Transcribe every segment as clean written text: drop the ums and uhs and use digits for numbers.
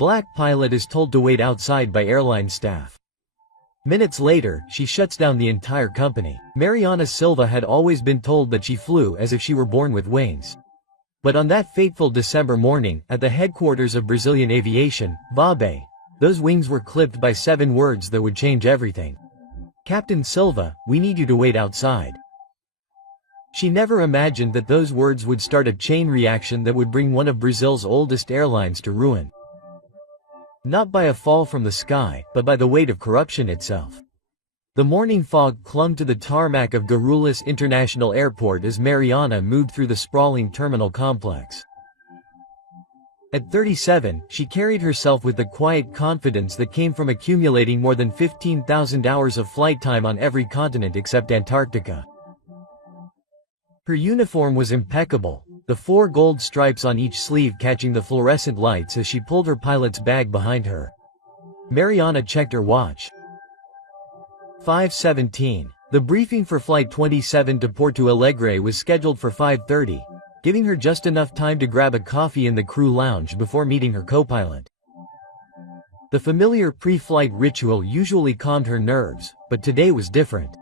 black pilot is told to wait outside by airline staff. Minutes later, she shuts down the entire company. Mariana Silva had always been told that she flew as if she were born with wings. But on that fateful December morning, at the headquarters of Brazilian aviation, VABE, those wings were clipped by 7 words that would change everything. Captain Silva, we need you to wait outside. She never imagined that those words would start a chain reaction that would bring one of Brazil's oldest airlines to ruin. Not by a fall from the sky, but by the weight of corruption itself. The morning fog clung to the tarmac of Guarulhos International Airport as Mariana moved through the sprawling terminal complex. At 37, she carried herself with the quiet confidence that came from accumulating more than 15,000 hours of flight time on every continent except Antarctica. Her uniform was impeccable, the 4 gold stripes on each sleeve catching the fluorescent lights as she pulled her pilot's bag behind her. Mariana checked her watch. 5:17. The briefing for Flight 27 to Porto Alegre was scheduled for 5:30, giving her just enough time to grab a coffee in the crew lounge before meeting her co-pilot. The familiar pre-flight ritual usually calmed her nerves, but today was different.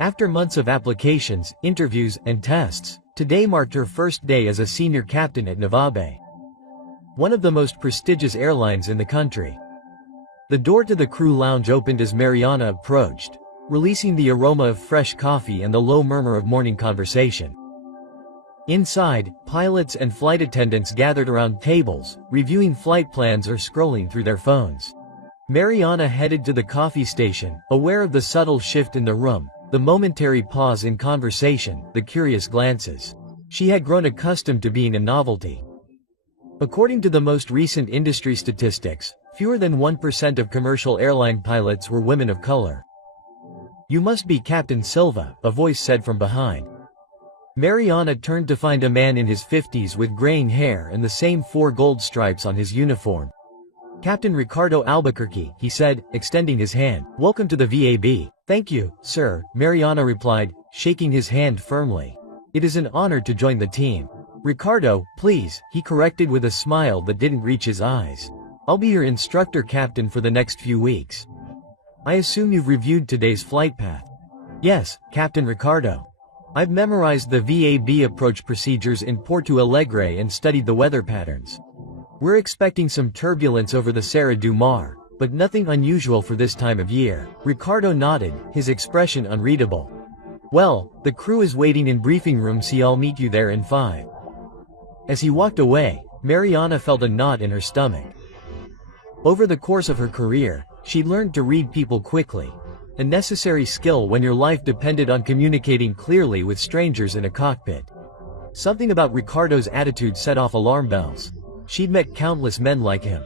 After months of applications, interviews, and tests, today marked her first day as a senior captain at Navabe, one of the most prestigious airlines in the country. The door to the crew lounge opened as Mariana approached, releasing the aroma of fresh coffee and the low murmur of morning conversation. Inside, pilots and flight attendants gathered around tables, reviewing flight plans or scrolling through their phones. Mariana headed to the coffee station, aware of the subtle shift in the room, the momentary pause in conversation, the curious glances. She had grown accustomed to being a novelty. According to the most recent industry statistics, fewer than 1% of commercial airline pilots were women of color. "You must be Captain Silva," a voice said from behind. Mariana turned to find a man in his 50s with graying hair and the same 4 gold stripes on his uniform. "Captain Ricardo Albuquerque," he said, extending his hand. "Welcome to the VAB." "Thank you, sir," Mariana replied, shaking his hand firmly. "It is an honor to join the team." "Ricardo, please," he corrected with a smile that didn't reach his eyes. "I'll be your instructor captain for the next few weeks. I assume you've reviewed today's flight path." "Yes, Captain Ricardo. I've memorized the VAB approach procedures in Porto Alegre and studied the weather patterns. We're expecting some turbulence over the Serra do Mar, but nothing unusual for this time of year." Ricardo nodded, his expression unreadable. "Well, the crew is waiting in briefing room, so I'll meet you there in 5. As he walked away, Mariana felt a knot in her stomach. Over the course of her career, she'd learned to read people quickly, a necessary skill when your life depended on communicating clearly with strangers in a cockpit. Something about Ricardo's attitude set off alarm bells. She'd met countless men like him.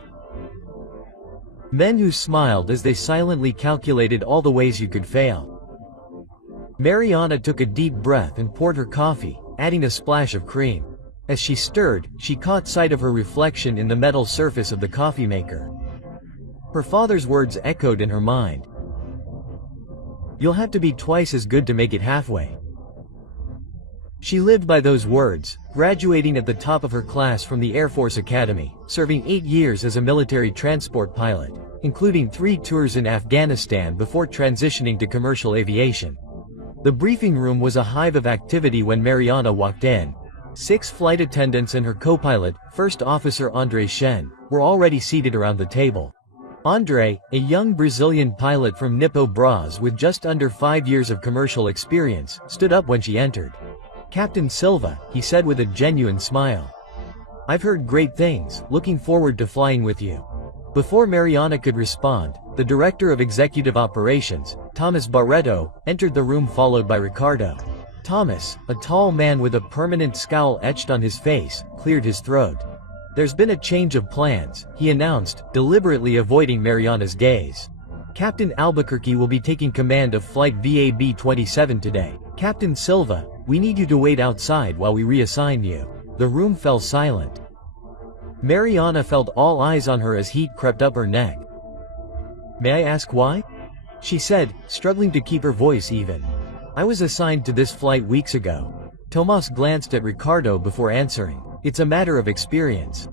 Men who smiled as they silently calculated all the ways you could fail. Mariana took a deep breath and poured her coffee, adding a splash of cream. As she stirred, she caught sight of her reflection in the metal surface of the coffee maker. Her father's words echoed in her mind. "You'll have to be twice as good to make it halfway." She lived by those words, graduating at the top of her class from the Air Force Academy, serving 8 years as a military transport pilot, including 3 tours in Afghanistan before transitioning to commercial aviation. The briefing room was a hive of activity when Mariana walked in. 6 flight attendants and her co-pilot, First Officer André Shen, were already seated around the table. André, a young Brazilian pilot from Nippo Bras with just under 5 years of commercial experience, stood up when she entered. "Captain Silva," he said with a genuine smile. "I've heard great things, looking forward to flying with you." Before Mariana could respond, the Director of Executive Operations, Thomas Barreto, entered the room followed by Ricardo. Thomas, a tall man with a permanent scowl etched on his face, cleared his throat. "There's been a change of plans," he announced, deliberately avoiding Mariana's gaze. "Captain Albuquerque will be taking command of Flight VAB 27 today. Captain Silva, we need you to wait outside while we reassign you." The room fell silent. Mariana felt all eyes on her as heat crept up her neck. "May I ask why?" she said, struggling to keep her voice even. "I was assigned to this flight weeks ago." Tomas glanced at Ricardo before answering. "It's a matter of experience."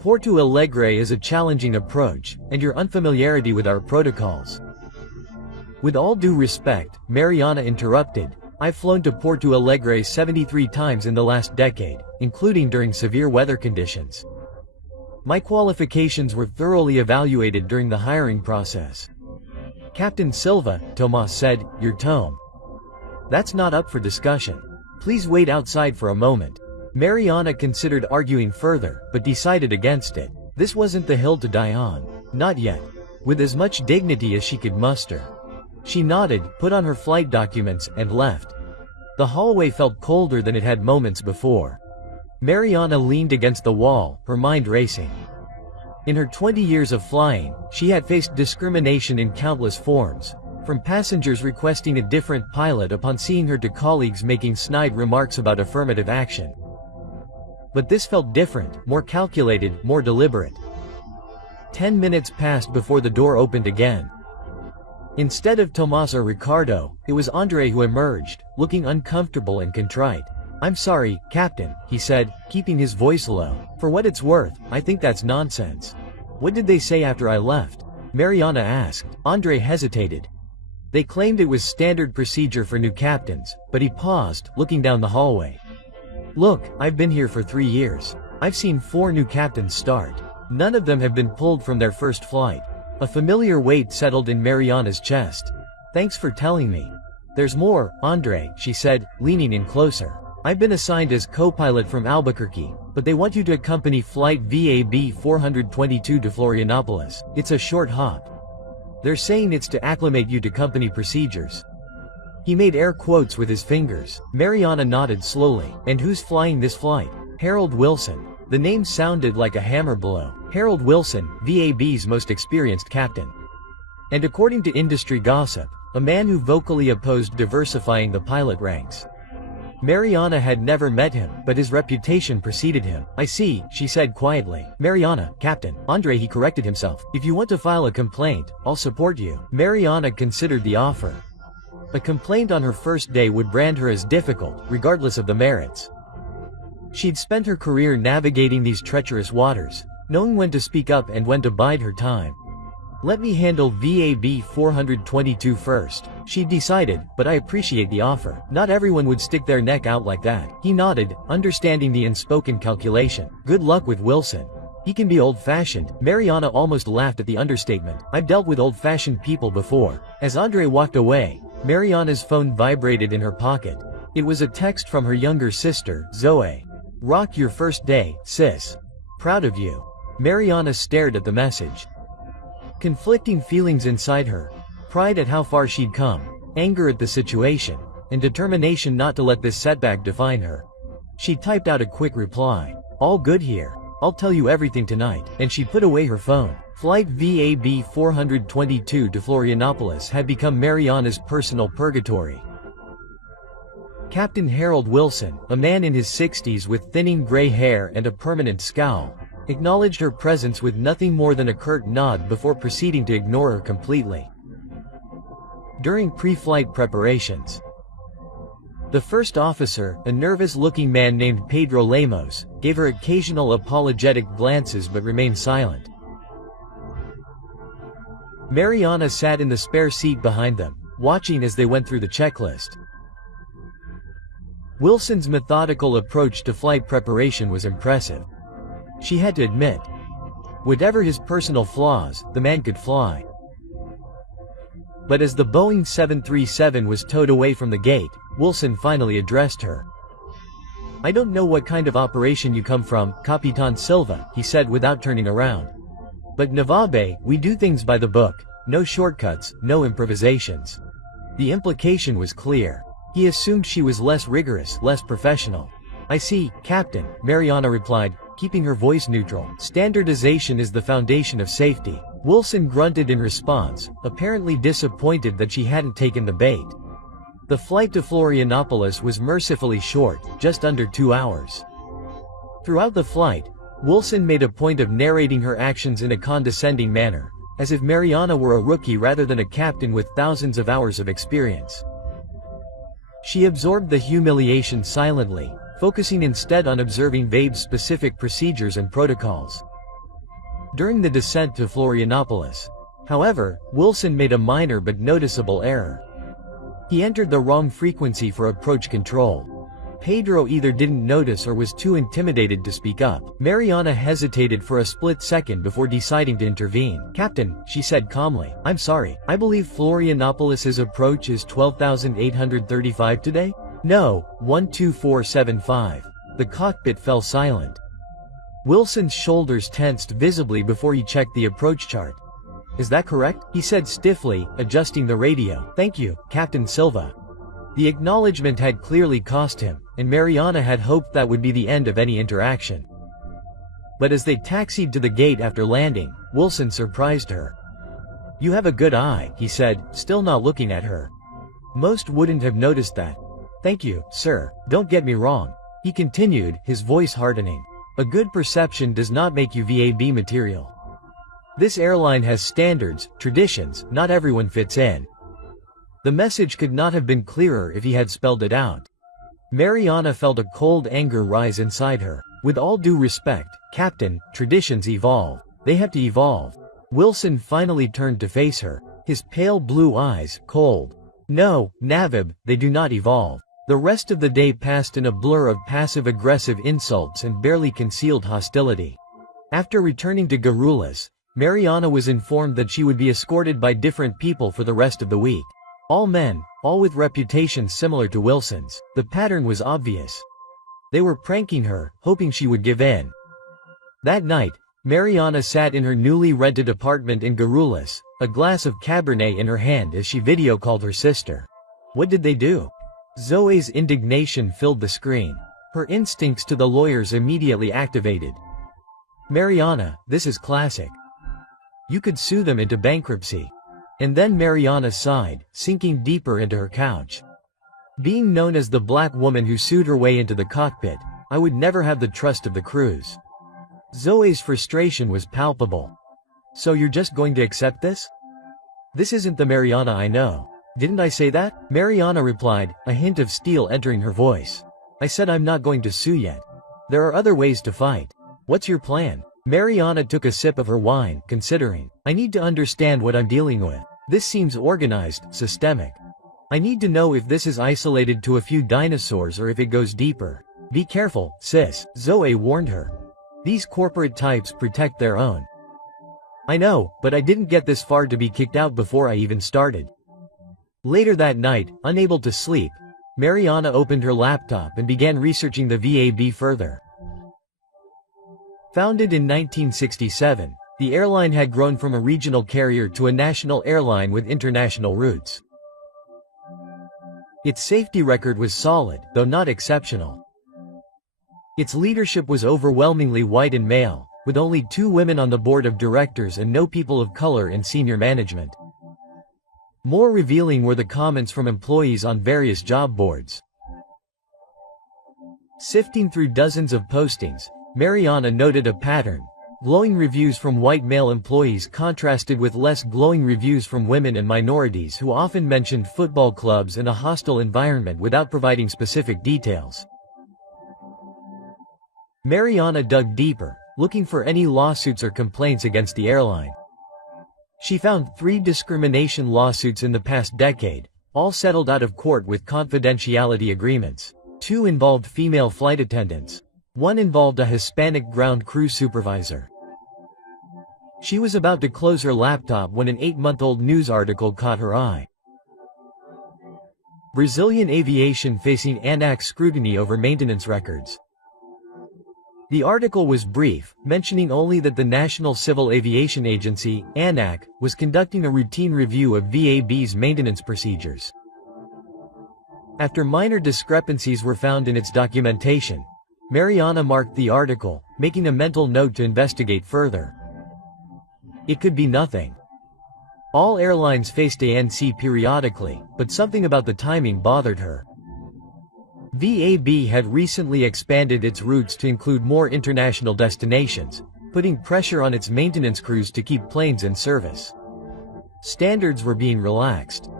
Porto Alegre is a challenging approach, and your unfamiliarity with our protocols. With all due respect, Mariana interrupted, I've flown to Porto Alegre 73 times in the last decade, including during severe weather conditions. My qualifications were thoroughly evaluated during the hiring process. Captain Silva, Tomas said, your tone. That's not up for discussion. Please wait outside for a moment. Mariana considered arguing further, but decided against it. This wasn't the hill to die on. Not yet. With as much dignity as she could muster. She nodded, put on her flight documents, and left. The hallway felt colder than it had moments before. Mariana leaned against the wall, her mind racing. In her 20 years of flying, she had faced discrimination in countless forms, from passengers requesting a different pilot upon seeing her to colleagues making snide remarks about affirmative action. But this felt different, more calculated, more deliberate. 10 minutes passed before the door opened again. Instead of Tomas or Ricardo, it was Andre who emerged, looking uncomfortable and contrite. I'm sorry, Captain, he said, keeping his voice low. For what it's worth, I think that's nonsense. What did they say after I left? Mariana asked. Andre hesitated. They claimed it was standard procedure for new captains, but he paused, looking down the hallway. Look, I've been here for 3 years. I've seen 4 new captains start. None of them have been pulled from their first flight. A familiar weight settled in Mariana's chest. Thanks for telling me. There's more, Andre, she said, leaning in closer. I've been assigned as co-pilot from Albuquerque, but they want you to accompany flight VAB 422 to Florianopolis. It's a short hop. They're saying it's to acclimate you to company procedures. He made air quotes with his fingers. Mariana nodded slowly. And who's flying this flight? Harold Wilson. The name sounded like a hammer blow. Harold Wilson, VAB's most experienced captain. And according to industry gossip, a man who vocally opposed diversifying the pilot ranks. Mariana had never met him, but his reputation preceded him. I see, she said quietly. Mariana, Captain. Andre, he corrected himself. If you want to file a complaint, I'll support you. Mariana considered the offer. A complaint on her first day would brand her as difficult, regardless of the merits. She'd spent her career navigating these treacherous waters, knowing when to speak up and when to bide her time. Let me handle VAB 422 first, she decided, but I appreciate the offer. Not everyone would stick their neck out like that. He nodded, understanding the unspoken calculation. Good luck with Wilson. He can be old-fashioned. Mariana almost laughed at the understatement. I've dealt with old-fashioned people before. As Andre walked away, Mariana's phone vibrated in her pocket. It was a text from her younger sister, Zoe. Rock your first day, sis. Proud of you. Mariana stared at the message. Conflicting feelings inside her. Pride at how far she'd come, anger at the situation, and determination not to let this setback define her. She typed out a quick reply. All good here. I'll tell you everything tonight. And she put away her phone. Flight VAB 422 to Florianopolis had become Mariana's personal purgatory. Captain Harold Wilson, a man in his 60s with thinning gray hair and a permanent scowl, acknowledged her presence with nothing more than a curt nod before proceeding to ignore her completely. During pre-flight preparations, the first officer, a nervous-looking man named Pedro Lemos, gave her occasional apologetic glances but remained silent. Mariana sat in the spare seat behind them, watching as they went through the checklist. Wilson's methodical approach to flight preparation was impressive. She had to admit, whatever his personal flaws, the man could fly. But as the Boeing 737 was towed away from the gate, Wilson finally addressed her. I don't know what kind of operation you come from, Capitan Silva, he said without turning around. But Navabe, we do things by the book, no shortcuts, no improvisations. The implication was clear. He assumed she was less rigorous, less professional. I see, Captain, Mariana replied, keeping her voice neutral. Standardization is the foundation of safety. Wilson grunted in response, apparently disappointed that she hadn't taken the bait. The flight to Florianopolis was mercifully short, just under 2 hours. Throughout the flight, Wilson made a point of narrating her actions in a condescending manner, as if Mariana were a rookie rather than a captain with thousands of hours of experience. She absorbed the humiliation silently, focusing instead on observing VAB's specific procedures and protocols. during the descent to Florianopolis. However, Wilson made a minor but noticeable error. He entered the wrong frequency for approach control. Pedro either didn't notice or was too intimidated to speak up. Mariana hesitated for a split second before deciding to intervene. "Captain," she said calmly, "I'm sorry. I believe Florianopolis's approach is 12,835 today?" "No, 12475. The cockpit fell silent. Wilson's shoulders tensed visibly before he checked the approach chart. "Is that correct?" he said stiffly, adjusting the radio. "Thank you, Captain Silva." The acknowledgement had clearly cost him, and Mariana had hoped that would be the end of any interaction. But as they taxied to the gate after landing, Wilson surprised her. "You have a good eye," he said, still not looking at her. "Most wouldn't have noticed that." "Thank you, sir. Don't get me wrong," he continued, his voice hardening. "A good perception does not make you VAB material. This airline has standards, traditions, not everyone fits in." The message could not have been clearer if he had spelled it out. Mariana felt a cold anger rise inside her. "With all due respect, Captain, traditions evolve. They have to evolve." Wilson finally turned to face her, his pale blue eyes cold. "No, Navib, they do not evolve." The rest of the day passed in a blur of passive-aggressive insults and barely concealed hostility. After returning to Guarulhos, Mariana was informed that she would be escorted by different people for the rest of the week. All men, all with reputations similar to Wilson's. The pattern was obvious. They were pranking her, hoping she would give in. That night, Mariana sat in her newly rented apartment in Guarulhos, a glass of Cabernet in her hand as she video-called her sister. What did they do? Zoe's indignation filled the screen. Her instincts to the lawyers immediately activated. "Mariana, this is classic. You could sue them into bankruptcy." And then Mariana sighed, sinking deeper into her couch. "Being known as the black woman who sued her way into the cockpit, I would never have the trust of the crews." Zoe's frustration was palpable. "So you're just going to accept this? This isn't the Mariana I know. Didn't I say that?" Mariana replied, a hint of steel entering her voice. "I said I'm not going to sue yet. There are other ways to fight. What's your plan?" Mariana took a sip of her wine, considering. "I need to understand what I'm dealing with. This seems organized, systemic. I need to know if this is isolated to a few dinosaurs or if it goes deeper." "Be careful, sis," Zoe warned her. "These corporate types protect their own." "I know, but I didn't get this far to be kicked out before I even started." Later that night, unable to sleep, Mariana opened her laptop and began researching the VAB further. Founded in 1967, the airline had grown from a regional carrier to a national airline with international roots. Its safety record was solid, though not exceptional. Its leadership was overwhelmingly white and male, with only 2 women on the board of directors and no people of color in senior management. More revealing were the comments from employees on various job boards. Sifting through dozens of postings, Mariana noted a pattern. Glowing reviews from white male employees contrasted with less glowing reviews from women and minorities who often mentioned football clubs and a hostile environment without providing specific details. Mariana dug deeper, looking for any lawsuits or complaints against the airline. She found 3 discrimination lawsuits in the past decade, all settled out of court with confidentiality agreements. 2 involved female flight attendants. 1 involved a Hispanic ground crew supervisor. She was about to close her laptop when an 8-month-old news article caught her eye. Brazilian aviation facing ANAC scrutiny over maintenance records. The article was brief, mentioning only that the National Civil Aviation Agency, ANAC, was conducting a routine review of VAB's maintenance procedures. After minor discrepancies were found in its documentation, Mariana marked the article, making a mental note to investigate further. It could be nothing. All airlines faced ANC periodically, but something about the timing bothered her. VAB had recently expanded its routes to include more international destinations, putting pressure on its maintenance crews to keep planes in service. Standards were being relaxed.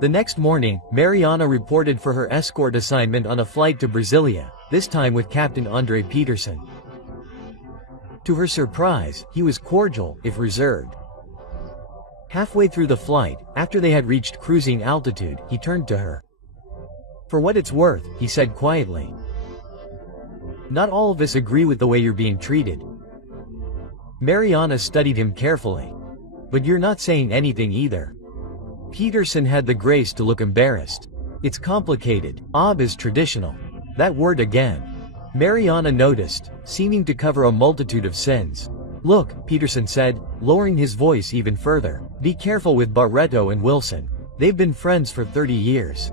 The next morning, Mariana reported for her escort assignment on a flight to Brasilia, this time with Captain Andre Peterson. To her surprise, he was cordial, if reserved. Halfway through the flight, after they had reached cruising altitude, he turned to her. "For what it's worth," he said quietly. "Not all of us agree with the way you're being treated." Mariana studied him carefully. "But you're not saying anything either." Peterson had the grace to look embarrassed. "It's complicated. Ob is traditional." That word again. Mariana noticed, seeming to cover a multitude of sins. "Look," Peterson said, lowering his voice even further, "be careful with Barreto and Wilson. They've been friends for 30 years.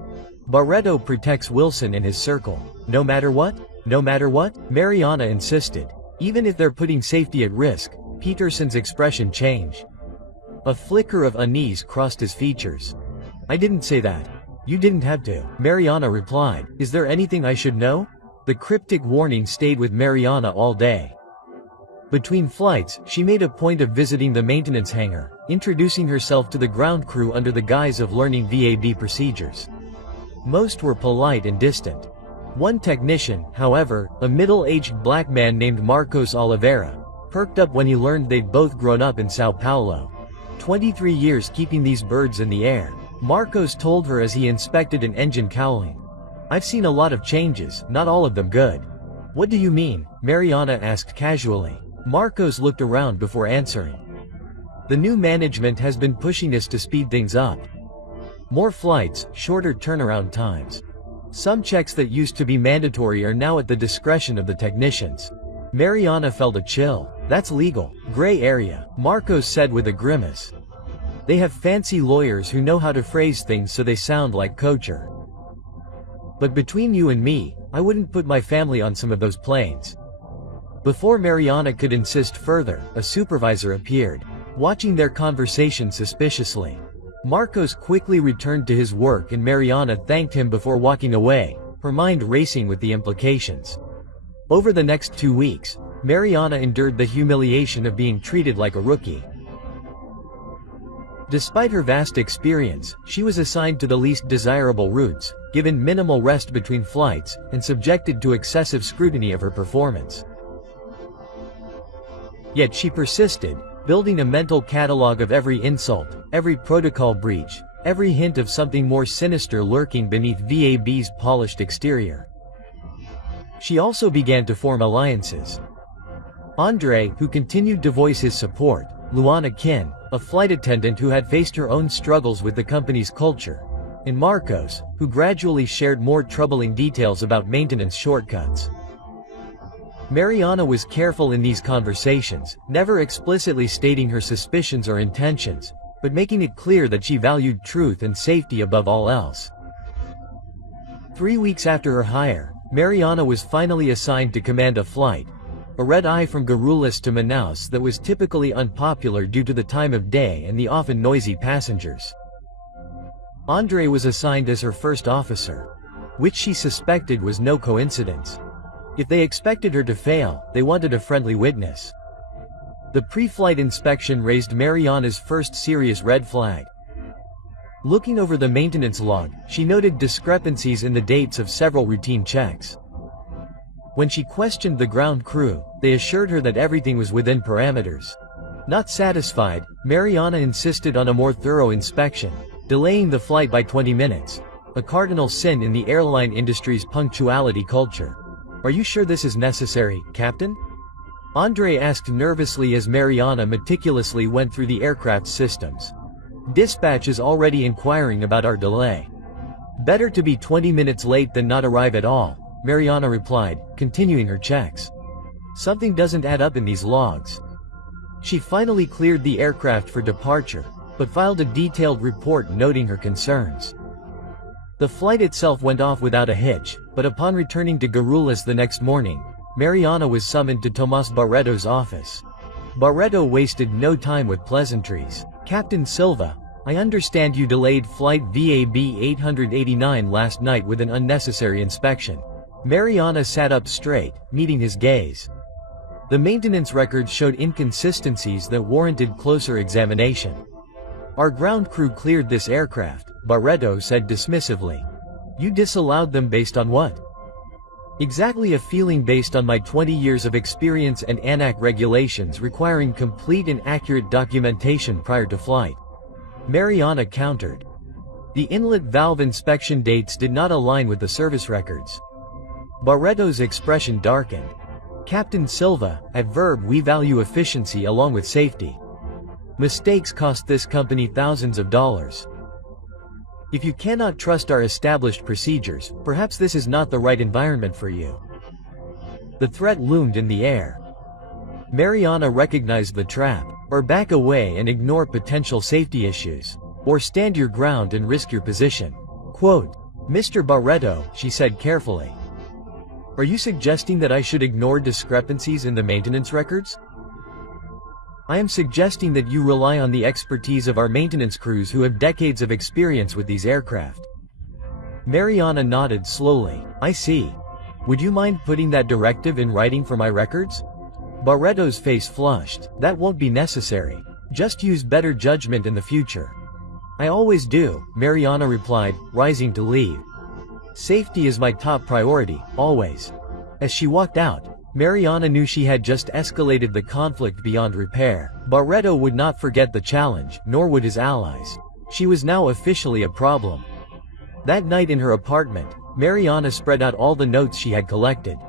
Barreto protects Wilson and his circle. No matter what?" "No matter what?" Mariana insisted. "Even if they're putting safety at risk." Peterson's expression changed. A flicker of unease crossed his features. "I didn't say that." "You didn't have to," Mariana replied. "Is there anything I should know?" The cryptic warning stayed with Mariana all day. Between flights, she made a point of visiting the maintenance hangar, introducing herself to the ground crew under the guise of learning VAB procedures. Most were polite and distant. One technician, however, a middle-aged black man named Marcos Oliveira, perked up when he learned they'd both grown up in Sao Paulo. 23 years keeping these birds in the air, Marcos told her as he inspected an engine cowling. "I've seen a lot of changes, not all of them good." "What do you mean?" Mariana asked casually. Marcos looked around before answering. "The new management has been pushing us to speed things up. More flights, shorter turnaround times. Some checks that used to be mandatory are now at the discretion of the technicians." Mariana felt a chill. "That's legal. Gray area," Marcos said with a grimace. "They have fancy lawyers who know how to phrase things so they sound like kosher. But between you and me, I wouldn't put my family on some of those planes." Before Mariana could insist further, a supervisor appeared, watching their conversation suspiciously. Marcos quickly returned to his work and Mariana thanked him before walking away, her mind racing with the implications. Over the next 2 weeks, Mariana endured the humiliation of being treated like a rookie. Despite her vast experience, she was assigned to the least desirable routes, given minimal rest between flights, and subjected to excessive scrutiny of her performance. Yet she persisted, building a mental catalog of every insult, every protocol breach, every hint of something more sinister lurking beneath VAB's polished exterior. She also began to form alliances. Andre, who continued to voice his support, Luana Kin, a flight attendant who had faced her own struggles with the company's culture, and Marcos, who gradually shared more troubling details about maintenance shortcuts. Mariana was careful in these conversations, never explicitly stating her suspicions or intentions, but making it clear that she valued truth and safety above all else. 3 weeks after her hire, Mariana was finally assigned to command a flight, a red-eye from Guarulhos to Manaus that was typically unpopular due to the time of day and the often noisy passengers. Andre was assigned as her first officer, which she suspected was no coincidence. If they expected her to fail, they wanted a friendly witness. The pre-flight inspection raised Mariana's first serious red flag. Looking over the maintenance log, she noted discrepancies in the dates of several routine checks. When she questioned the ground crew, they assured her that everything was within parameters. Not satisfied, Mariana insisted on a more thorough inspection, delaying the flight by 20 minutes, a cardinal sin in the airline industry's punctuality culture. "Are you sure this is necessary, Captain?" Andre asked nervously as Mariana meticulously went through the aircraft's systems. "Dispatch is already inquiring about our delay." "Better to be 20 minutes late than not arrive at all," Mariana replied, continuing her checks. "Something doesn't add up in these logs." She finally cleared the aircraft for departure, but filed a detailed report noting her concerns. The flight itself went off without a hitch, but upon returning to Guarulhos the next morning, Mariana was summoned to Tomas Barreto's office. Barreto wasted no time with pleasantries. "Captain Silva, I understand you delayed flight VAB 889 last night with an unnecessary inspection." Mariana sat up straight, meeting his gaze. The maintenance records showed inconsistencies that warranted closer examination. "Our ground crew cleared this aircraft," Barreto said dismissively. "You disallowed them based on what?" Exactly, a feeling based on my 20 years of experience and ANAC regulations requiring complete and accurate documentation prior to flight. Mariana countered. The inlet valve inspection dates did not align with the service records. Barreto's expression darkened. Captain Silva, at Verb we value efficiency along with safety. Mistakes cost this company thousands of dollars. If you cannot trust our established procedures, perhaps this is not the right environment for you. The threat loomed in the air. Mariana recognized the trap. Or back away and ignore potential safety issues. Or stand your ground and risk your position. Quote, Mr. Barreto, she said carefully. Are you suggesting that I should ignore discrepancies in the maintenance records? I am suggesting that you rely on the expertise of our maintenance crews who have decades of experience with these aircraft. Mariana nodded slowly. I see. Would you mind putting that directive in writing for my records? Barreto's face flushed. That won't be necessary. Just use better judgment in the future. I always do, Mariana replied, rising to leave. Safety is my top priority, always. As she walked out, Mariana knew she had just escalated the conflict beyond repair. Barreto would not forget the challenge, nor would his allies. She was now officially a problem. That night in her apartment, Mariana spread out all the notes she had collected.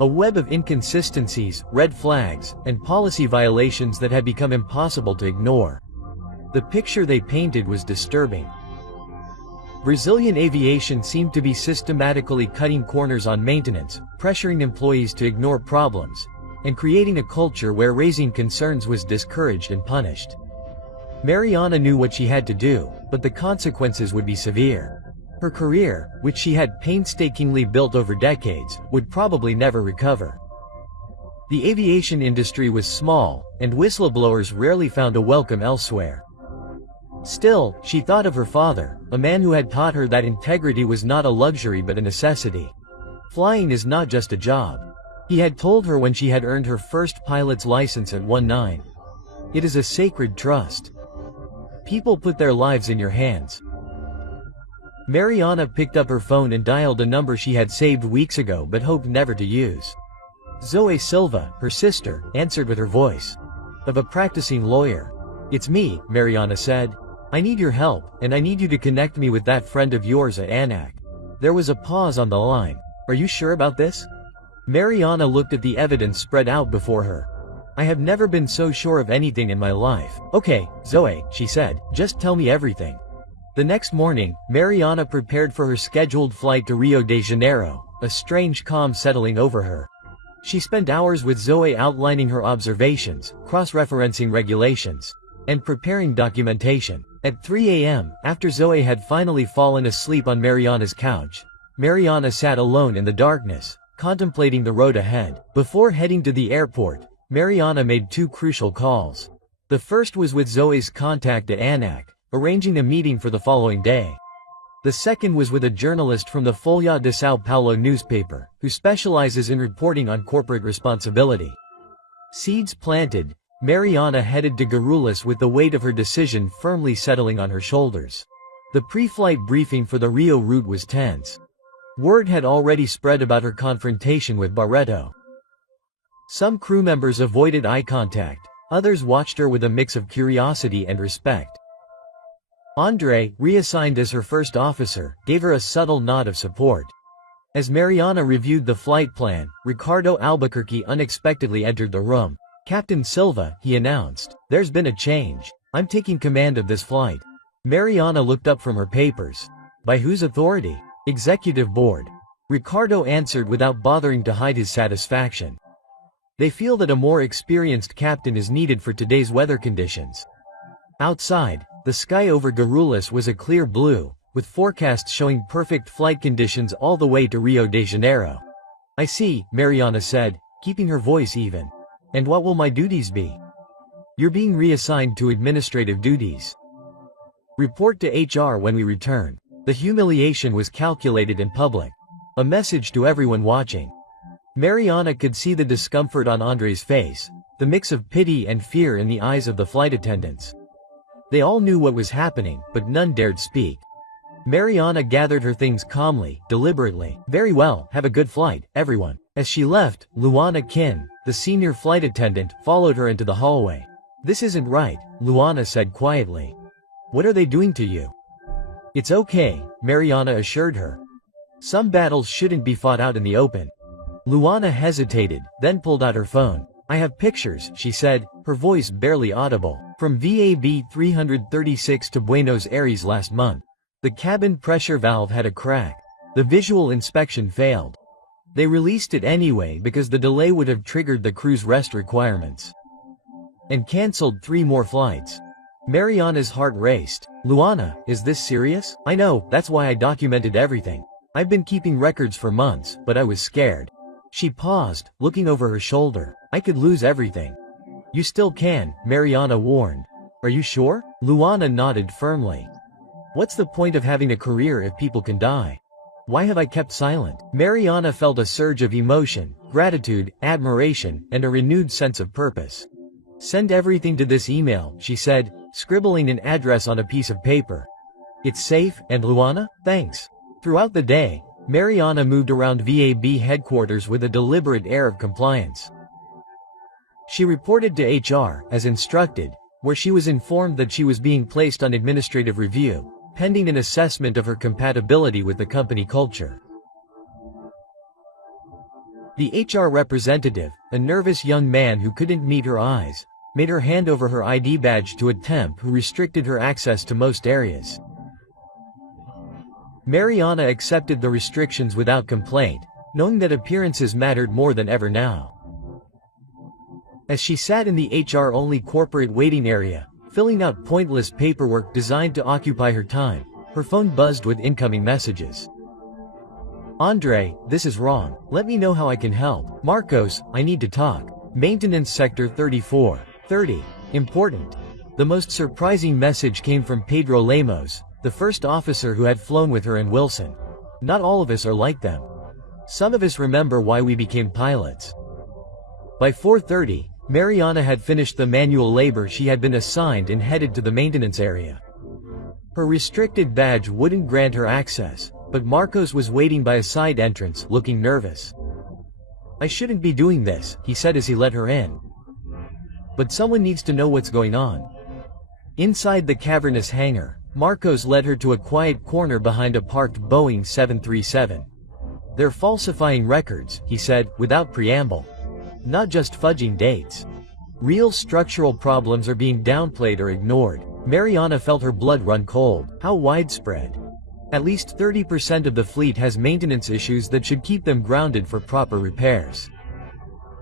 A web of inconsistencies, red flags, and policy violations that had become impossible to ignore. The picture they painted was disturbing. Brazilian aviation seemed to be systematically cutting corners on maintenance, pressuring employees to ignore problems, and creating a culture where raising concerns was discouraged and punished. Mariana knew what she had to do, but the consequences would be severe. Her career, which she had painstakingly built over decades, would probably never recover. The aviation industry was small, and whistleblowers rarely found a welcome elsewhere. Still, she thought of her father, a man who had taught her that integrity was not a luxury but a necessity. Flying is not just a job. He had told her when she had earned her first pilot's license at 19. It is a sacred trust. People put their lives in your hands. Mariana picked up her phone and dialed a number she had saved weeks ago but hoped never to use. Zoe Silva, her sister, answered with her voice of a practicing lawyer. It's me, Mariana said. I need your help, and I need you to connect me with that friend of yours at ANAC. There was a pause on the line. Are you sure about this? Mariana looked at the evidence spread out before her. I have never been so sure of anything in my life. Okay, Zoe, she said, just tell me everything. The next morning, Mariana prepared for her scheduled flight to Rio de Janeiro, a strange calm settling over her. She spent hours with Zoe outlining her observations, cross-referencing regulations, and preparing documentation. At 3 a.m., after Zoe had finally fallen asleep on Mariana's couch, Mariana sat alone in the darkness, contemplating the road ahead. Before heading to the airport, Mariana made two crucial calls. The first was with Zoe's contact at ANAC, arranging a meeting for the following day. The second was with a journalist from the Folha de São Paulo newspaper, who specializes in reporting on corporate responsibility. Seeds planted, Mariana headed to Guarulhos with the weight of her decision firmly settling on her shoulders. The pre-flight briefing for the Rio route was tense. Word had already spread about her confrontation with Barreto. Some crew members avoided eye contact, others watched her with a mix of curiosity and respect. Andre, reassigned as her first officer, gave her a subtle nod of support. As Mariana reviewed the flight plan, Ricardo Albuquerque unexpectedly entered the room. Captain Silva, he announced. There's been a change. I'm taking command of this flight. Mariana looked up from her papers. By whose authority? Executive Board. Ricardo answered without bothering to hide his satisfaction. They feel that a more experienced captain is needed for today's weather conditions. Outside, the sky over Guarulhos was a clear blue, with forecasts showing perfect flight conditions all the way to Rio de Janeiro. I see, Mariana said, keeping her voice even. And what will my duties be? You're being reassigned to administrative duties. Report to HR when we return. The humiliation was calculated in public. A message to everyone watching. Mariana could see the discomfort on Andre's face, the mix of pity and fear in the eyes of the flight attendants. They all knew what was happening, but none dared speak. Mariana gathered her things calmly, deliberately. Very well, have a good flight, everyone. As she left, Luana Kin, the senior flight attendant, followed her into the hallway. This isn't right, Luana said quietly. What are they doing to you? It's okay, Mariana assured her. Some battles shouldn't be fought out in the open. Luana hesitated, then pulled out her phone. I have pictures, she said, her voice barely audible, from VAB 336 to Buenos Aires last month. The cabin pressure valve had a crack. The visual inspection failed. They released it anyway because the delay would have triggered the crew's rest requirements. And cancelled 3 more flights. Mariana's heart raced. Luana, is this serious? I know, that's why I documented everything. I've been keeping records for months, but I was scared. She paused, looking over her shoulder. I could lose everything. You still can, Mariana warned. Are you sure? Luana nodded firmly. What's the point of having a career if people can die? Why have I kept silent? Mariana felt a surge of emotion, gratitude, admiration, and a renewed sense of purpose. Send everything to this email, she said, scribbling an address on a piece of paper. It's safe, and Luana? Thanks. Throughout the day, Mariana moved around VAB headquarters with a deliberate air of compliance. She reported to HR, as instructed, where she was informed that she was being placed on administrative review, pending an assessment of her compatibility with the company culture. The HR representative, a nervous young man who couldn't meet her eyes, made her hand over her ID badge to a temp who restricted her access to most areas. Mariana accepted the restrictions without complaint, knowing that appearances mattered more than ever now. As she sat in the HR-only corporate waiting area, filling out pointless paperwork designed to occupy her time, her phone buzzed with incoming messages. Andre, this is wrong. Let me know how I can help. Marcos, I need to talk. Maintenance Sector 3430. Important. The most surprising message came from Pedro Lemos, the first officer who had flown with her and Wilson. Not all of us are like them. Some of us remember why we became pilots. By 4:30, Mariana had finished the manual labor she had been assigned and headed to the maintenance area. Her restricted badge wouldn't grant her access, but Marcos was waiting by a side entrance, looking nervous. I shouldn't be doing this, he said as he let her in. But someone needs to know what's going on. Inside the cavernous hangar, Marcos led her to a quiet corner behind a parked Boeing 737. They're falsifying records, he said, without preamble. Not just fudging dates. Real structural problems are being downplayed or ignored. Mariana felt her blood run cold. How widespread? At least 30% of the fleet has maintenance issues that should keep them grounded for proper repairs.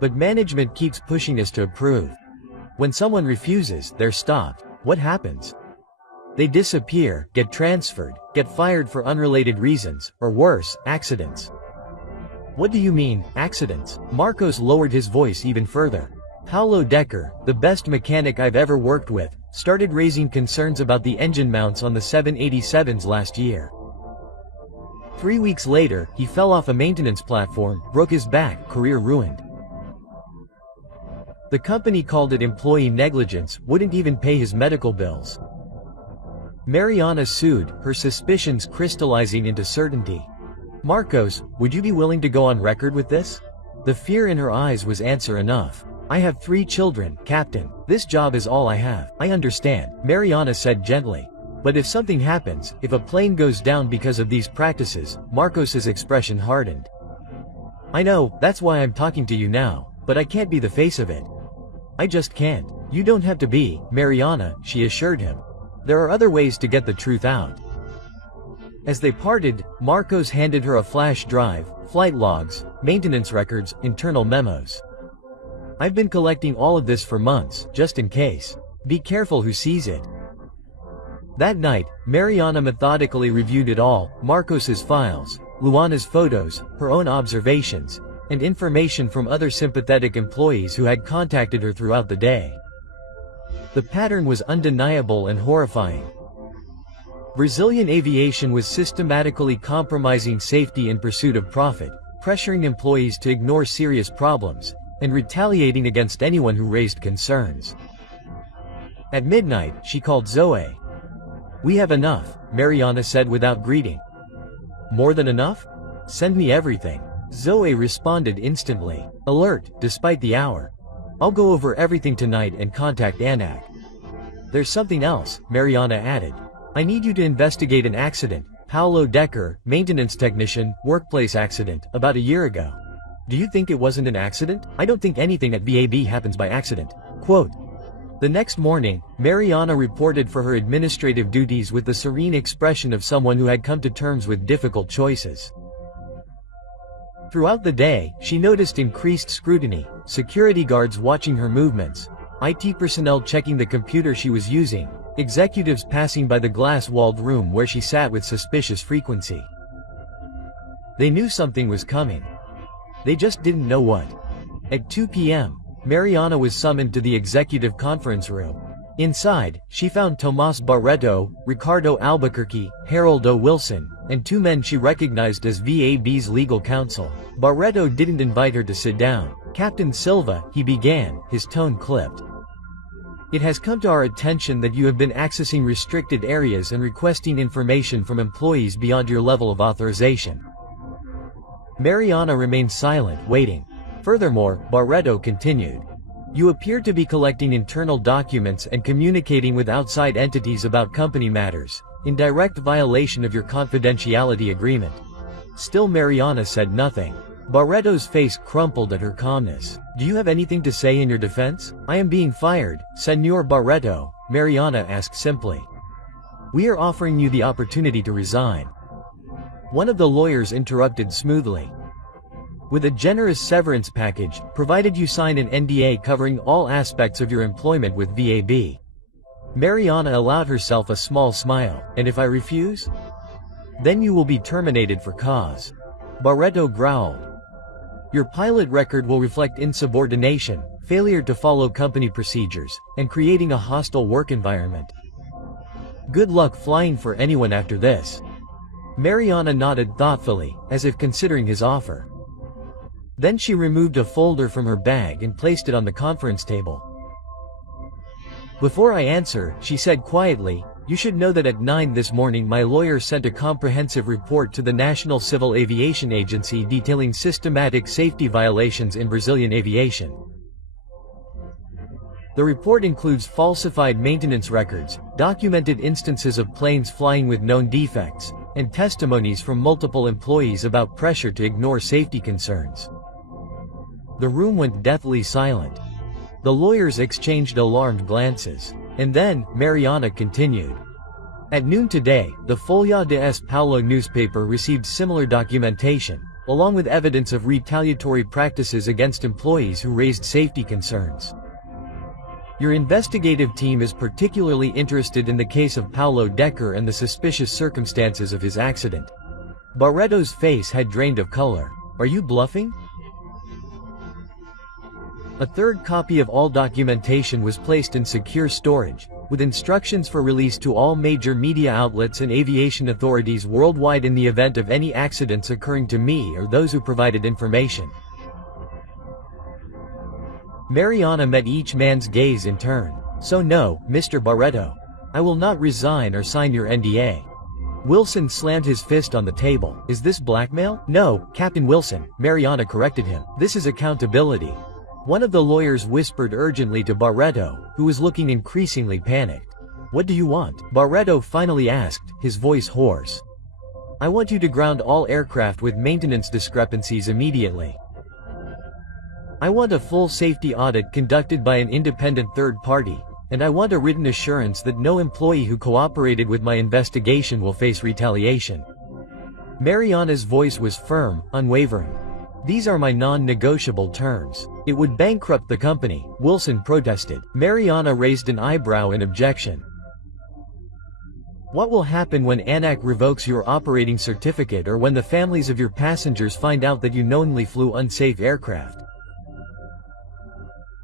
But management keeps pushing us to approve. When someone refuses, they're stopped. What happens? They disappear, get transferred, get fired for unrelated reasons, or worse, accidents. What do you mean, accidents? Marcos lowered his voice even further. Paulo Decker, the best mechanic I've ever worked with, started raising concerns about the engine mounts on the 787s last year. 3 weeks later, he fell off a maintenance platform, broke his back, career ruined. The company called it employee negligence, wouldn't even pay his medical bills. Mariana sued, her suspicions crystallizing into certainty. Marcos, would you be willing to go on record with this? The fear in her eyes was answer enough. I have 3 children, Captain. This job is all I have. I understand, Mariana said gently. But if something happens, if a plane goes down because of these practices, Marcos's expression hardened. I know, that's why I'm talking to you now, but I can't be the face of it. I just can't. You don't have to be, Mariana, she assured him. There are other ways to get the truth out. As they parted, Marcos handed her a flash drive, flight logs, maintenance records, internal memos. I've been collecting all of this for months, just in case. Be careful who sees it. That night, Mariana methodically reviewed it all, Marcos's files, Luana's photos, her own observations, and information from other sympathetic employees who had contacted her throughout the day. The pattern was undeniable and horrifying. Brazilian aviation was systematically compromising safety in pursuit of profit, pressuring employees to ignore serious problems, and retaliating against anyone who raised concerns. At midnight, she called Zoe. We have enough, Mariana said without greeting. More than enough? Send me everything. Zoe responded instantly, alert, despite the hour. I'll go over everything tonight and contact Anak. There's something else, Mariana added. I need you to investigate an accident, Paulo Decker, maintenance technician, workplace accident, about a year ago. Do you think it wasn't an accident? I don't think anything at VAB happens by accident. Quote. The next morning, Mariana reported for her administrative duties with the serene expression of someone who had come to terms with difficult choices. Throughout the day, she noticed increased scrutiny, security guards watching her movements, IT personnel checking the computer she was using, executives passing by the glass-walled room where she sat with suspicious frequency. They knew something was coming. They just didn't know what. At 2 p.m., Mariana was summoned to the executive conference room. Inside, she found Tomas Barreto, Ricardo Albuquerque, Haroldo Wilson, and two men she recognized as VAB's legal counsel. Barreto didn't invite her to sit down. Captain Silva, he began, his tone clipped. It has come to our attention that you have been accessing restricted areas and requesting information from employees beyond your level of authorization. Mariana remained silent, waiting. Furthermore, Barreto continued. You appear to be collecting internal documents and communicating with outside entities about company matters, in direct violation of your confidentiality agreement. Still Mariana said nothing. Barreto's face crumpled at her calmness. Do you have anything to say in your defense? I am being fired, Senor Barreto, Mariana asked simply. We are offering you the opportunity to resign. One of the lawyers interrupted smoothly. With a generous severance package, provided you sign an NDA covering all aspects of your employment with VAB. Mariana allowed herself a small smile. And if I refuse? Then you will be terminated for cause. Barreto growled. Your pilot record will reflect insubordination, failure to follow company procedures, and creating a hostile work environment. Good luck flying for anyone after this. Mariana nodded thoughtfully, as if considering his offer. Then she removed a folder from her bag and placed it on the conference table. Before I answer, she said quietly, you should know that at 9 this morning my lawyer sent a comprehensive report to the National Civil Aviation Agency detailing systematic safety violations in Brazilian aviation. The report includes falsified maintenance records, documented instances of planes flying with known defects, and testimonies from multiple employees about pressure to ignore safety concerns. The room went deathly silent. The lawyers exchanged alarmed glances. And then, Mariana continued. At noon today, the Folha de S. Paulo newspaper received similar documentation, along with evidence of retaliatory practices against employees who raised safety concerns. Your investigative team is particularly interested in the case of Paulo Decker and the suspicious circumstances of his accident. Barreto's face had drained of color. Are you bluffing? A third copy of all documentation was placed in secure storage, with instructions for release to all major media outlets and aviation authorities worldwide in the event of any accidents occurring to me or those who provided information. Mariana met each man's gaze in turn. So no, Mr. Barreto. I will not resign or sign your NDA. Wilson slammed his fist on the table. Is this blackmail? No, Captain Wilson, Mariana corrected him. This is accountability. One of the lawyers whispered urgently to Barreto, who was looking increasingly panicked. What do you want? Barreto finally asked, his voice hoarse. I want you to ground all aircraft with maintenance discrepancies immediately. I want a full safety audit conducted by an independent third party, and I want a written assurance that no employee who cooperated with my investigation will face retaliation. Mariana's voice was firm, unwavering. These are my non-negotiable terms. It would bankrupt the company, Wilson protested. Mariana raised an eyebrow in objection. What will happen when ANAC revokes your operating certificate or when the families of your passengers find out that you knowingly flew unsafe aircraft?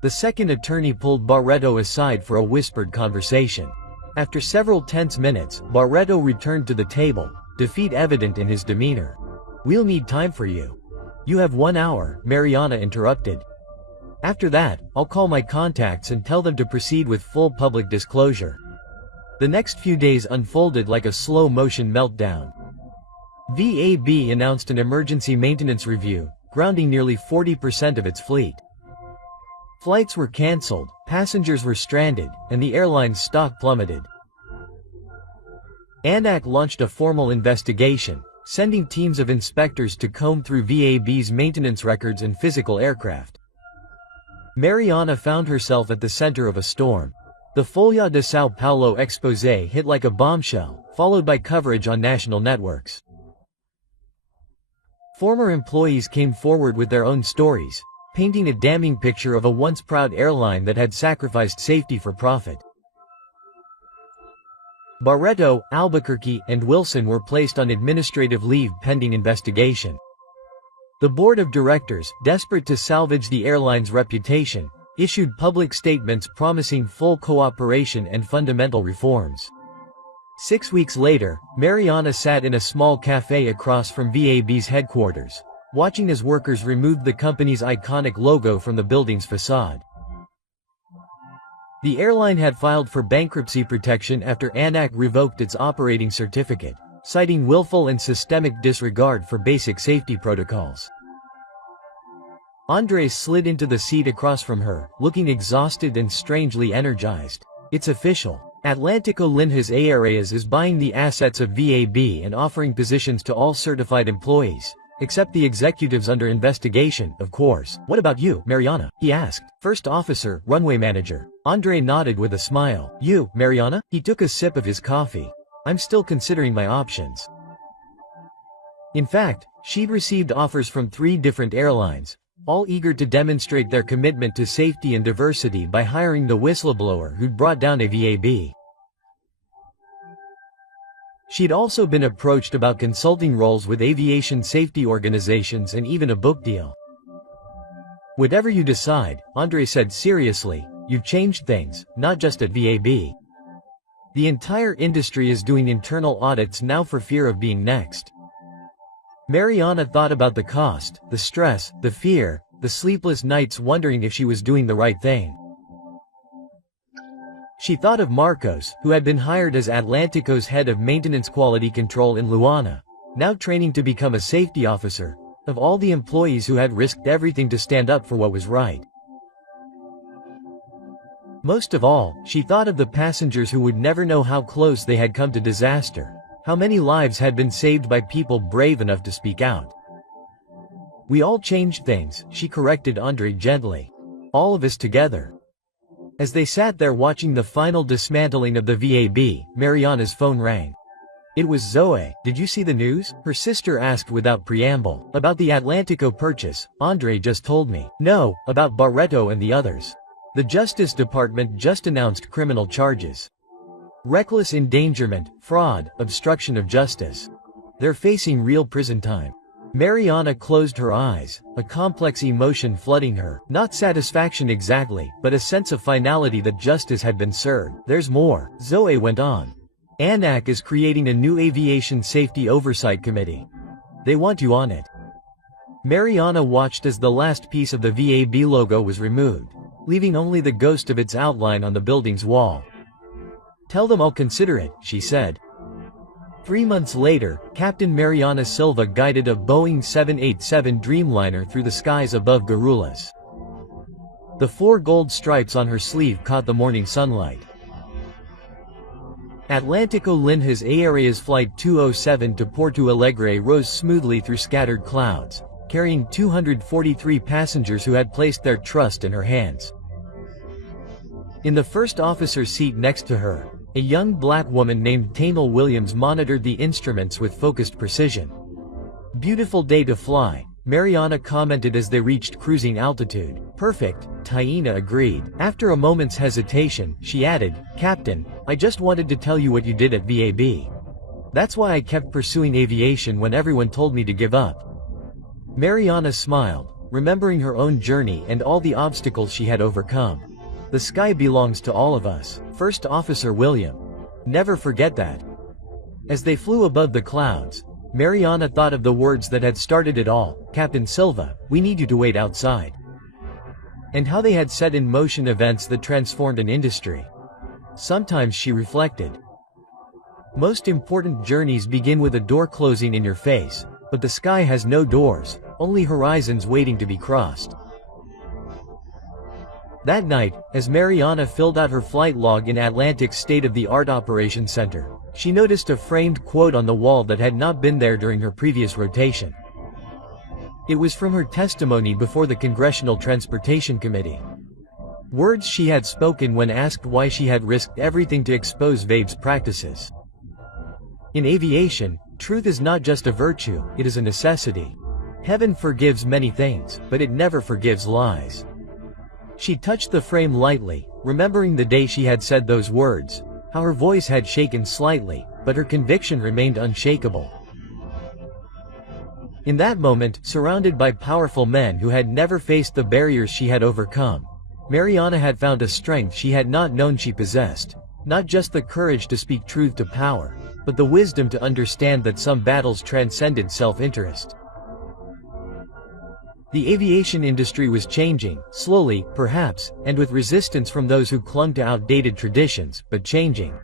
The second attorney pulled Barreto aside for a whispered conversation. After several tense minutes, Barreto returned to the table, defeat evident in his demeanor. We'll need time for you. You have 1 hour, Mariana interrupted. After that, I'll call my contacts and tell them to proceed with full public disclosure. The next few days unfolded like a slow-motion meltdown. VAB announced an emergency maintenance review, grounding nearly 40% of its fleet. Flights were cancelled, passengers were stranded, and the airline's stock plummeted. ANAC launched a formal investigation, sending teams of inspectors to comb through VAB's maintenance records and physical aircraft. Mariana found herself at the center of a storm. The Folha de São Paulo exposé hit like a bombshell, followed by coverage on national networks. Former employees came forward with their own stories, painting a damning picture of a once proud airline that had sacrificed safety for profit. Barreto, Albuquerque, and Wilson were placed on administrative leave pending investigation. The board of directors, desperate to salvage the airline's reputation, issued public statements promising full cooperation and fundamental reforms. 6 weeks later, Mariana sat in a small cafe across from VAB's headquarters, watching as workers removed the company's iconic logo from the building's facade. The airline had filed for bankruptcy protection after ANAC revoked its operating certificate, citing willful and systemic disregard for basic safety protocols. Andres slid into the seat across from her, looking exhausted and strangely energized. It's official. Atlântico Linhas Aéreas is buying the assets of VAB and offering positions to all certified employees, except the executives under investigation, of course. What about you, Mariana? He asked. First officer, runway manager. Andre nodded with a smile. You, Mariana? He took a sip of his coffee. I'm still considering my options. In fact, she'd received offers from 3 different airlines, all eager to demonstrate their commitment to safety and diversity by hiring the whistleblower who'd brought down a VAB. She'd also been approached about consulting roles with aviation safety organizations and even a book deal. Whatever you decide, Andre said seriously, you've changed things, not just at VAB. The entire industry is doing internal audits now for fear of being next. Mariana thought about the cost, the stress, the fear, the sleepless nights wondering if she was doing the right thing. She thought of Marcos, who had been hired as Atlântico's head of maintenance quality control in Luana, now training to become a safety officer, of all the employees who had risked everything to stand up for what was right. Most of all, she thought of the passengers who would never know how close they had come to disaster, how many lives had been saved by people brave enough to speak out. We all changed things, she corrected Andre gently. All of us together. As they sat there watching the final dismantling of the VAB, Mariana's phone rang. It was Zoe. Did you see the news? Her sister asked without preamble. About the Atlântico purchase, Andre just told me. No, about Barreto and the others. The Justice Department just announced criminal charges. Reckless endangerment, fraud, obstruction of justice. They're facing real prison time. Mariana closed her eyes, a complex emotion flooding her. Not satisfaction exactly, but a sense of finality that justice had been served. There's more, Zoe went on. ANAC is creating a new aviation safety oversight committee. They want you on it. Mariana watched as the last piece of the VAB logo was removed, leaving only the ghost of its outline on the building's wall. Tell them I'll consider it, she said. 3 months later, Captain Mariana Silva guided a Boeing 787 Dreamliner through the skies above Guarulhos. The 4 gold stripes on her sleeve caught the morning sunlight. Atlântico Linhas Aéreas Flight 207 to Porto Alegre rose smoothly through scattered clouds, carrying 243 passengers who had placed their trust in her hands. In the first officer's seat next to her, a young black woman named Tamil Williams monitored the instruments with focused precision. Beautiful day to fly, Mariana commented as they reached cruising altitude. Perfect, Taina agreed. After a moment's hesitation, she added, Captain, I just wanted to tell you what you did at VAB. That's why I kept pursuing aviation when everyone told me to give up. Mariana smiled, remembering her own journey and all the obstacles she had overcome. The sky belongs to all of us. First Officer William. Never forget that. As they flew above the clouds, Mariana thought of the words that had started it all. Captain Silva, we need you to wait outside. And how they had set in motion events that transformed an industry. Sometimes she reflected, Most important journeys begin with a door closing in your face, but the sky has no doors, only horizons waiting to be crossed. That night, as Mariana filled out her flight log in Atlantic's state-of-the-art operations center, she noticed a framed quote on the wall that had not been there during her previous rotation. It was from her testimony before the Congressional Transportation Committee. Words she had spoken when asked why she had risked everything to expose Vabe's practices. In aviation, truth is not just a virtue, it is a necessity. Heaven forgives many things, but it never forgives lies. She touched the frame lightly, remembering the day she had said those words, how her voice had shaken slightly, but her conviction remained unshakable. In that moment, surrounded by powerful men who had never faced the barriers she had overcome, Mariana had found a strength she had not known she possessed, not just the courage to speak truth to power, but the wisdom to understand that some battles transcended self-interest. The aviation industry was changing, slowly, perhaps, and with resistance from those who clung to outdated traditions, but changing.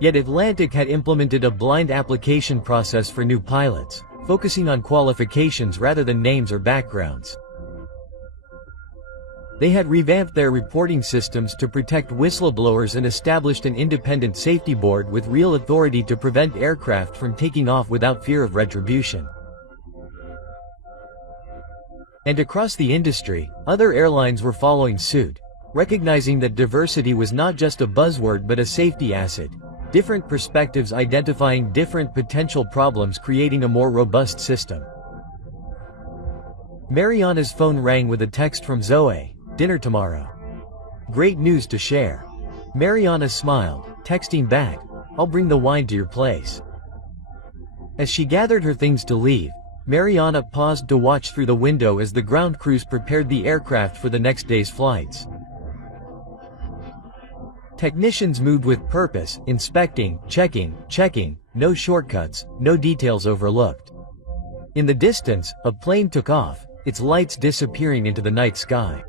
Yet Atlantic had implemented a blind application process for new pilots, focusing on qualifications rather than names or backgrounds. They had revamped their reporting systems to protect whistleblowers and established an independent safety board with real authority to prevent aircraft from taking off without fear of retribution. And across the industry, other airlines were following suit, recognizing that diversity was not just a buzzword but a safety asset, different perspectives identifying different potential problems creating a more robust system. Mariana's phone rang with a text from Zoe. "Dinner tomorrow. Great news to share." Mariana smiled, texting back, "I'll bring the wine to your place." As she gathered her things to leave, Mariana paused to watch through the window as the ground crews prepared the aircraft for the next day's flights. Technicians moved with purpose, inspecting, checking, no shortcuts, no details overlooked. In the distance, a plane took off, its lights disappearing into the night sky.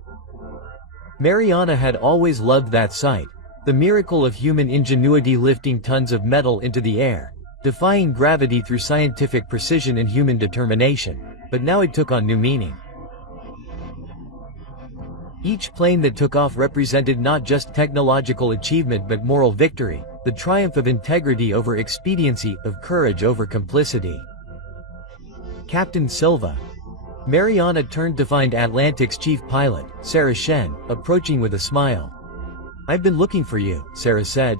Mariana had always loved that sight, the miracle of human ingenuity lifting tons of metal into the air, defying gravity through scientific precision and human determination, but now it took on new meaning. Each plane that took off represented not just technological achievement but moral victory, the triumph of integrity over expediency, of courage over complicity. Captain Silva. Mariana turned to find Atlantic's chief pilot, Sarah Shen, approaching with a smile. "I've been looking for you," Sarah said.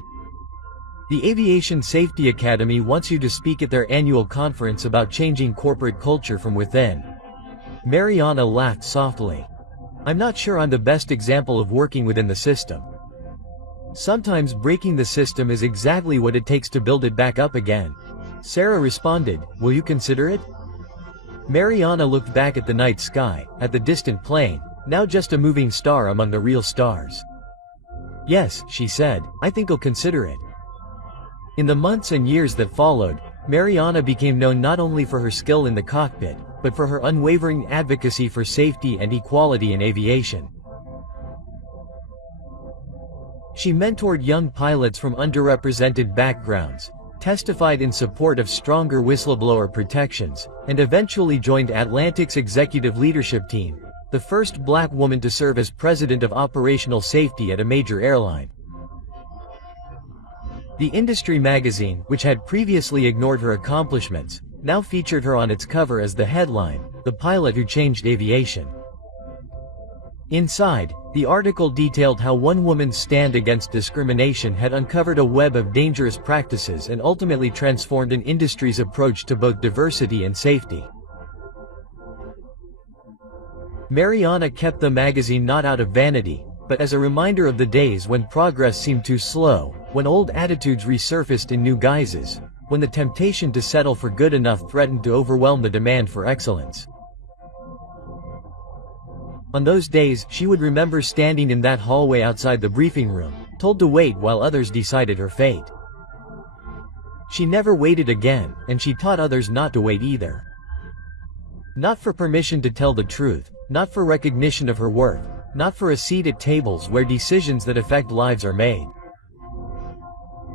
"The Aviation Safety Academy wants you to speak at their annual conference about changing corporate culture from within." Mariana laughed softly. "I'm not sure I'm the best example of working within the system. Sometimes breaking the system is exactly what it takes to build it back up again." Sarah responded, "Will you consider it?" Mariana looked back at the night sky, at the distant plane, now just a moving star among the real stars. "Yes," she said, "I think I'll consider it." In the months and years that followed, Mariana became known not only for her skill in the cockpit, but for her unwavering advocacy for safety and equality in aviation. She mentored young pilots from underrepresented backgrounds, testified in support of stronger whistleblower protections, and eventually joined Atlantic's executive leadership team, the first black woman to serve as president of operational safety at a major airline. The industry magazine, which had previously ignored her accomplishments, now featured her on its cover as the headline, "The Pilot Who Changed Aviation." Inside, the article detailed how one woman's stand against discrimination had uncovered a web of dangerous practices and ultimately transformed an industry's approach to both diversity and safety. Mariana kept the magazine not out of vanity, but as a reminder of the days when progress seemed too slow, when old attitudes resurfaced in new guises, when the temptation to settle for good enough threatened to overwhelm the demand for excellence. On those days, she would remember standing in that hallway outside the briefing room, told to wait while others decided her fate. She never waited again, and she taught others not to wait either. Not for permission to tell the truth, not for recognition of her worth, not for a seat at tables where decisions that affect lives are made.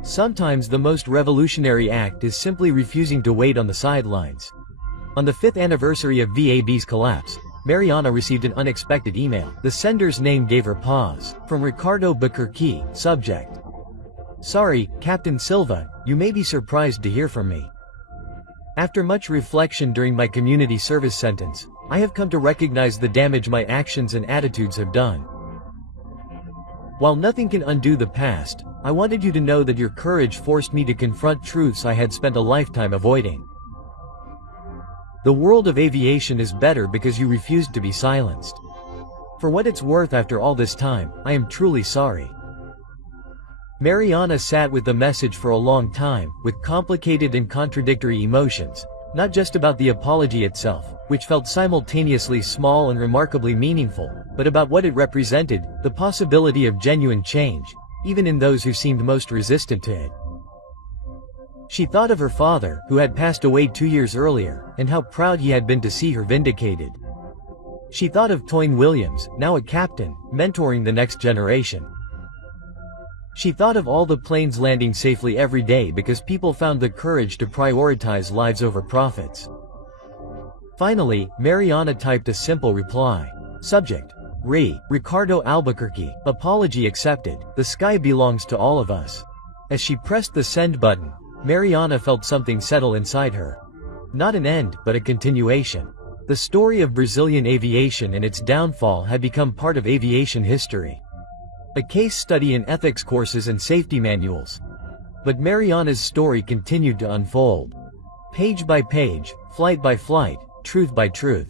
Sometimes the most revolutionary act is simply refusing to wait on the sidelines. On the 5th anniversary of VAB's collapse, Mariana received an unexpected email. The sender's name gave her pause. From Ricardo Buquerque, subject: "Sorry, Captain Silva, you may be surprised to hear from me. After much reflection during my community service sentence, I have come to recognize the damage my actions and attitudes have done. While nothing can undo the past, I wanted you to know that your courage forced me to confront truths I had spent a lifetime avoiding. The world of aviation is better because you refused to be silenced. For what it's worth, after all this time, I am truly sorry." Mariana sat with the message for a long time, with complicated and contradictory emotions, not just about the apology itself, which felt simultaneously small and remarkably meaningful, but about what it represented, the possibility of genuine change, even in those who seemed most resistant to it. She thought of her father, who had passed away 2 years earlier, and how proud he had been to see her vindicated. She thought of Toyne Williams, now a captain, mentoring the next generation. She thought of all the planes landing safely every day because people found the courage to prioritize lives over profits. Finally, Mariana typed a simple reply. Subject: Ricardo Albuquerque, apology accepted, the sky belongs to all of us. As she pressed the send button, Mariana felt something settle inside her. Not an end, but a continuation. The story of Brazilian aviation and its downfall had become part of aviation history. A case study in ethics courses and safety manuals. But Mariana's story continued to unfold. Page by page, flight by flight, truth by truth.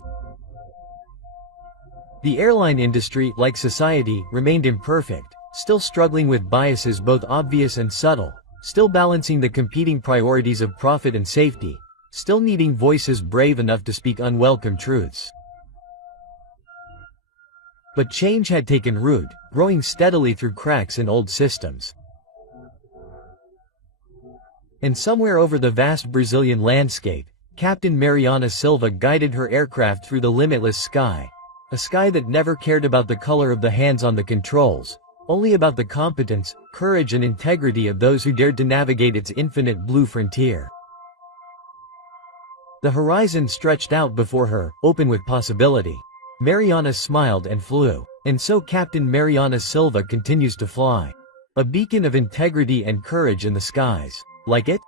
The airline industry, like society, remained imperfect, still struggling with biases both obvious and subtle, still balancing the competing priorities of profit and safety, still needing voices brave enough to speak unwelcome truths. But change had taken root, growing steadily through cracks in old systems. And somewhere over the vast Brazilian landscape, Captain Mariana Silva guided her aircraft through the limitless sky, a sky that never cared about the color of the hands on the controls, only about the competence, courage and integrity of those who dared to navigate its infinite blue frontier. The horizon stretched out before her, open with possibility. Mariana smiled and flew. And so Captain Mariana Silva continues to fly. A beacon of integrity and courage in the skies. Like it?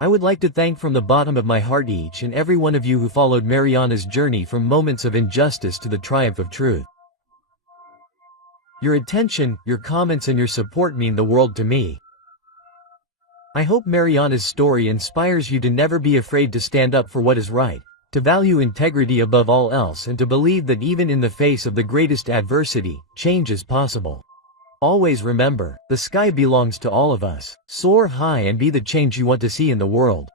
I would like to thank from the bottom of my heart each and every one of you who followed Mariana's journey from moments of injustice to the triumph of truth. Your attention, your comments and your support mean the world to me. I hope Mariana's story inspires you to never be afraid to stand up for what is right, to value integrity above all else and to believe that even in the face of the greatest adversity, change is possible. Always remember, the sky belongs to all of us. Soar high and be the change you want to see in the world.